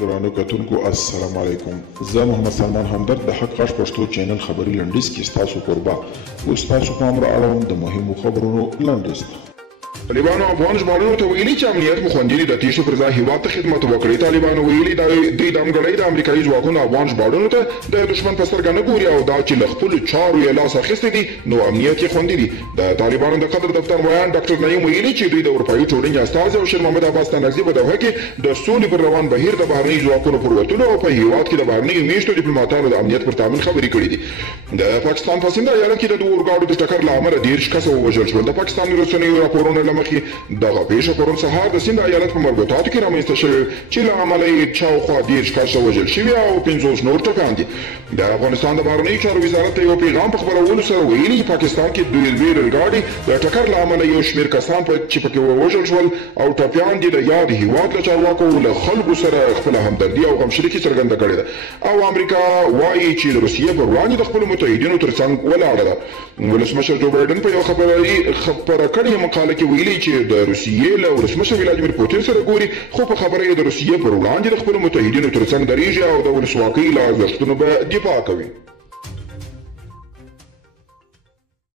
درانه کتونکو السلام علیکم. زه محمد سلمان همدرد د حق غږ پښتو چینل خبري لنډیز کې ستاسو کوربه اوس تاسو پام را اړوم د مهمو خبرونو لنډیز. طالبانو افغان ژباړونکو ته ویلي چې امنیت مو خوندي دي، د تیښتو پر ځای هېواد ته خدمت وکړئ. طالبانو ویلي دوی دمګړۍ د امریکایي ځواکونو افغان ژباړونکو ته د دښمن په سترګه نه ګوري او دا چې له خپلو چارو یې لاس اخیستی دي نو امنیت یې خوندي دي. د طالبانو د قدر دفتر ویان ډاکټر نعیم ویلي چې دوی د اروپایي ټولنې استازي او شیر محمد عباس تنګزي په دوحه کې د سولې پر روان بهیر د بهرنیو ځواکونو پر وتلو او په هېواد کې د بهرنیو میشتو ډیپلوماتانو د امنیت پر تامین خبرې کړې دي. د پاکستان په سند ایالت کې د دوه اورګاډو د ټکر له امله 13 کسه ووژل شول. د پاکستاني رسنیو راپورونو له مخې دغه پیښه پرون سهار د سند ایالت په مربوطاتو کې رامنځته شوې چې له امله یې شاوخوا 13 کسه وژل شوي او 50 نور ټپیان دي. د افغانستان د بهرنیو چارو وزارت ته یو پیغام په خپرولو سره ویلي چې پاکستان کې دوه ریلګاډي د ټکر له امله یو شمېر کسان چې پکې ووژل شول او ټپیان دي د یاد هېواد له چارواکو له خلکو سره خپله همدردي او غمشریکي څرګنده کړې ده او امریکا وایي چې د روسیې پر وړاندې د خپلو متحدینو تر څنګ ولاړه ده. ولسمشر جو بایډن په یو خبره کړې مقاله کې ویلي چې د روسیې له ولسمشر ولادیمیر پوتین سره ګوري، خو په خبره یې د روسیې پر وړاندې د خپلو متحدینو تر څنګ درېږي او د ولسواکۍ له ارزښتونو به دفاع کوي.